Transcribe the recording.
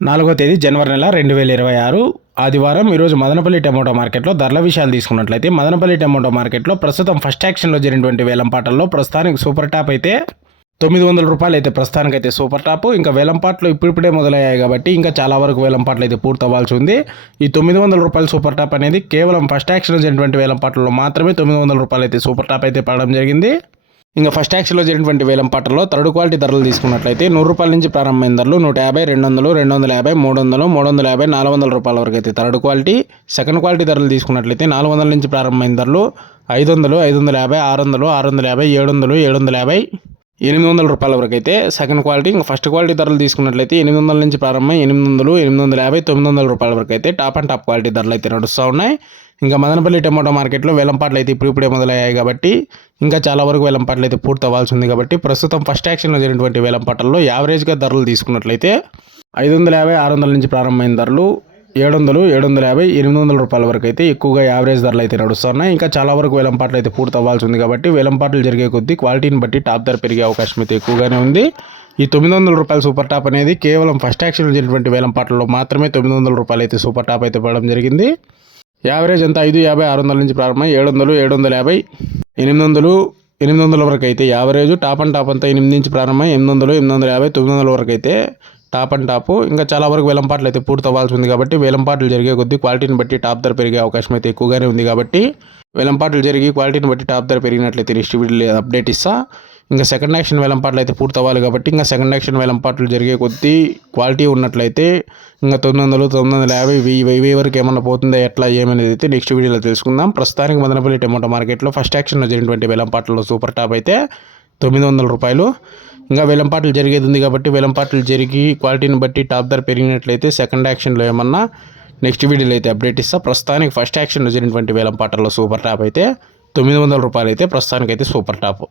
నాలుగో తేదీ జనవరి నెల రెండు వేల ఇరవై ఆరు ఆదివారం ఈరోజు మదనపల్లి టమోటో మార్కెట్లో ధరల విషయాలు తీసుకున్నట్లయితే మదనపల్లి టమోటో మార్కెట్లో ప్రస్తుతం ఫస్ట్ యాక్షన్లో జరిగినటువంటి వేలంపాటల్లో ప్రస్తుతానికి సూపర్ టాప్ అయితే తొమ్మిది వందల రూపాయలు అయితే ప్రస్తుతానికి అయితే సూపర్ టాప్. ఇంకా వేలంపాట్లు ఇప్పుడిప్పుడే మొదలయ్యాయి కాబట్టి ఇంకా చాలా వరకు వేలంపాట్లు అయితే పూర్తవ్వాల్సి ఉంది. ఈ తొమ్మిది వందల రూపాయల సూపర్ టాప్ అనేది కేవలం ఫస్ట్ యాక్షన్లో జరిగినటువంటి వేలంపాట్లలో మాత్రమే తొమ్మిది వందల రూపాయలు అయితే సూపర్ టాప్ అయితే పడడం జరిగింది. ఇంకా ఫస్ట్ యాక్షన్లో జరిగినటువంటి వేలం పాటల్లో థర్డ్ క్వాలిటీ ధరలు తీసుకున్నట్లయితే నూరు రూపాయల నుంచి ప్రారంభమైన ధరలు నూట యాభై రెండు వందలు రెండు వందల యాభై మూడు వందలు మూడు వందల యాభై నాలుగు వందల రూపాయల వరకు అయితే థర్డ్ క్వాలిటీ సెకండ్ క్వాలిటీ ధరలు తీసుకున్నట్లయితే నాలుగు వందల నుంచి ప్రారంభమైన ధరలు ఐదు వందలు ఐదు వందల యాభై ఆరు వందలు ఆరు వందల యాభై ఏడు వందలు ఏడు వందల యాభై ఎనిమిది వందల రూపాయల వరకు అయితే సెకండ్ క్వాలిటీ ఇంకా ఫస్ట్ క్వాలిటీ ధరలు తీసుకున్నట్లయితే ఎనిమిది వందల నుంచి ప్రారంభం ఎనిమిది వందలు ఎనిమిది వందల యాభై తొమ్మిది వందల రూపాయల వరకు అయితే టాప్ అండ్ టాప్ క్వాలిటీ ధరలు అయితే నడుస్తూ ఉన్నాయి. ఇంకా మదనపల్లి టమాటో మార్కెట్లో వెలంపాట్లు అయితే ఇప్పుడు ఇప్పుడే మొదలయ్యాయి కాబట్టి ఇంకా చాలా వరకు వెలంపాట్లు అయితే పూర్తవ్వాల్సి ఉంది కాబట్టి ప్రస్తుతం ఫస్ట్ యాక్షన్లో జరిగినటువంటి వేలంపాటల్లో యావరేజ్గా ధరలు తీసుకున్నట్లయితే ఐదు వందల యాభై ఆరు వందల నుంచి ప్రారంభమైన ధరలు ఏడు వందలు ఏడు వందల యాభై ఎనిమిది వందల రూపాయల వరకు అయితే ఎక్కువగా యావరేజ్ ధరలు అయితే నడుస్తున్నాయి. ఇంకా చాలా వరకు వేలంపాట్లు అయితే పూర్తి అవ్వాల్సి ఉంది కాబట్టి వేలంపాట్లు జరిగే కొద్దీ క్వాలిటీని బట్టి టాప్ ధర పెరిగే అవకాశం అయితే ఎక్కువగానే ఉంది. ఈ తొమ్మిది వందల రూపాయల సూపర్ టాప్ అనేది కేవలం ఫస్ట్ యాక్షన్లో జరిగినటువంటి వేలంపాట్లలో మాత్రమే తొమ్మిది వందల రూపాయలు అయితే సూపర్ టాప్ అయితే పడడం జరిగింది. యావరేజ్ అంతా ఐదు యాభై ఆరు వందల నుంచి ప్రారంభమై ఏడు వందలు ఏడు వందల యాభై ఎనిమిది వందలు ఎనిమిది వందల వరకు అయితే యావరేజ్ టాప్ అండ్ టాప్ అంతా ఎనిమిది నుంచి ప్రారంభమై ఎనిమిది వందలు ఎనిమిది వందల యాభై తొమ్మిది వందల వరకు అయితే టాప్ అండ్ టాప్. ఇంకా చాలా వరకు వేలంపాట్లు అయితే పూర్తి అవ్వాల్సి ఉంది కాబట్టి వేలంపాట్లు జరిగే కొద్దీ క్వాలిటీని బట్టి టాప్ ధర పెరిగే అవకాశం అయితే ఎక్కువగానే ఉంది కాబట్టి వేలంపాట్లు జరిగి క్వాలిటీని బట్టి టాప్ ధర పెరిగినట్లయితే నెక్స్ట్ వీడియో అప్డేట్ ఇస్తా. ఇంకా సెకండ్ యాక్షన్ వేలంపాట్లు అయితే పూర్తవ్వాలి కాబట్టి ఇంకా సెకండ్ యాక్షన్ వేలంపాట్లు జరిగే కొద్దీ క్వాలిటీ ఉన్నట్లయితే ఇంకా తొమ్మిది వందలు తొమ్మిది వందల యాభై వెయ్యి వెయ్యి వరకు ఏమన్నా పోతుందా ఎట్లా ఏమనేది అయితే నెక్స్ట్ వీడియోలో తెలుసుకుందాం. ప్రస్తుతానికి మదనపల్లి టమాటో మార్కెట్లో ఫస్ట్ యాక్షన్లో జరిగినటువంటి వేలంపాట్లలో సూపర్ టాప్ అయితే తొమ్మిది వందల రూపాయలు. ఇంకా వేలంపాట్లు జరిగేది ఉంది కాబట్టి వేలంపాట్లు జరిగి క్వాలిటీని బట్టి టాప్ ధర పెరిగినట్లయితే సెకండ్ యాక్షన్లో ఏమన్నా నెక్స్ట్ వీడియోలో అయితే అప్డేట్ ఇస్తా. ప్రస్తుతానికి ఫస్ట్ యాక్షన్లో జరిగినటువంటి వేలంపాటల్లో సూపర్ టాప్ అయితే తొమ్మిది వందల రూపాయలు అయితే ప్రస్తుతానికి అయితే సూపర్ టాప్